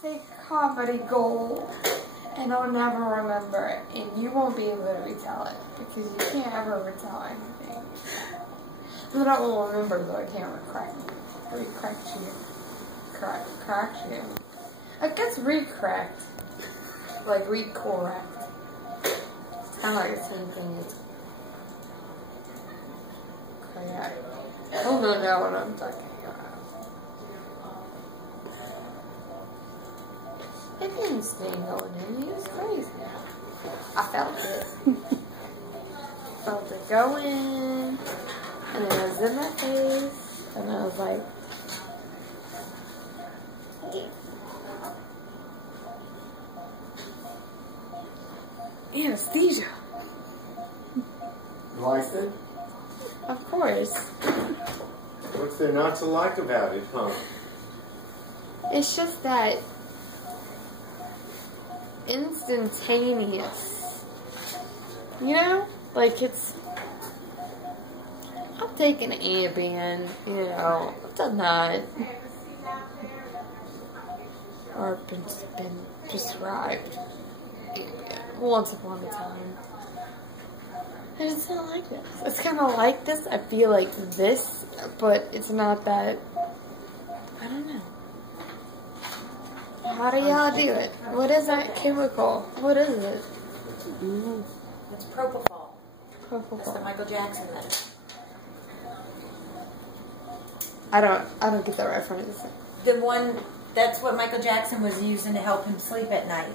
say comedy gold, and I'll never remember it, and you won't be able to retell it, because you can't ever retell anything. But I will remember, though I can't recorrect you. I guess recorrect, like recorrect. It's kind of like the same thing as correct. I don't know what I'm talking about. It didn't stay going in me. It was crazy. I felt it. Felt it go in, and then it was in my face, and I was like, anesthesia. You liked it? Of course. What's there not to like about it, huh? It's just that instantaneous. You know? Like it's... I'm taking Ambien, you know. I've done that. Or been prescribed Ambien once upon a time. It's not like this. It's kind of like this. I feel like this, but it's not that. I don't know. How do y'all do it? What is that chemical? What is it? It's propofol. That's the Propofol. Michael Jackson then. I don't get the reference. The one, that's what Michael Jackson was using to help him sleep at night.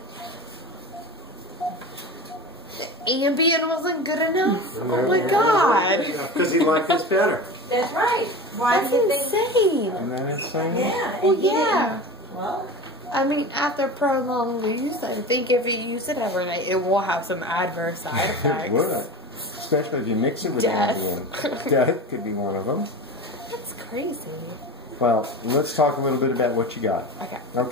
Ambien wasn't good enough? Oh my god. Because he liked this better. That's right. Why That's do you think? insane. Isn't that insane? Yeah. Well, and he yeah. didn't- Well, I mean, after prolonged use, I think if you use it every night, it will have some adverse side effects. It would. Especially if you mix it with Death. Ambien. Death could be one of them. That's crazy. Well, let's talk a little bit about what you got. Okay. Okay.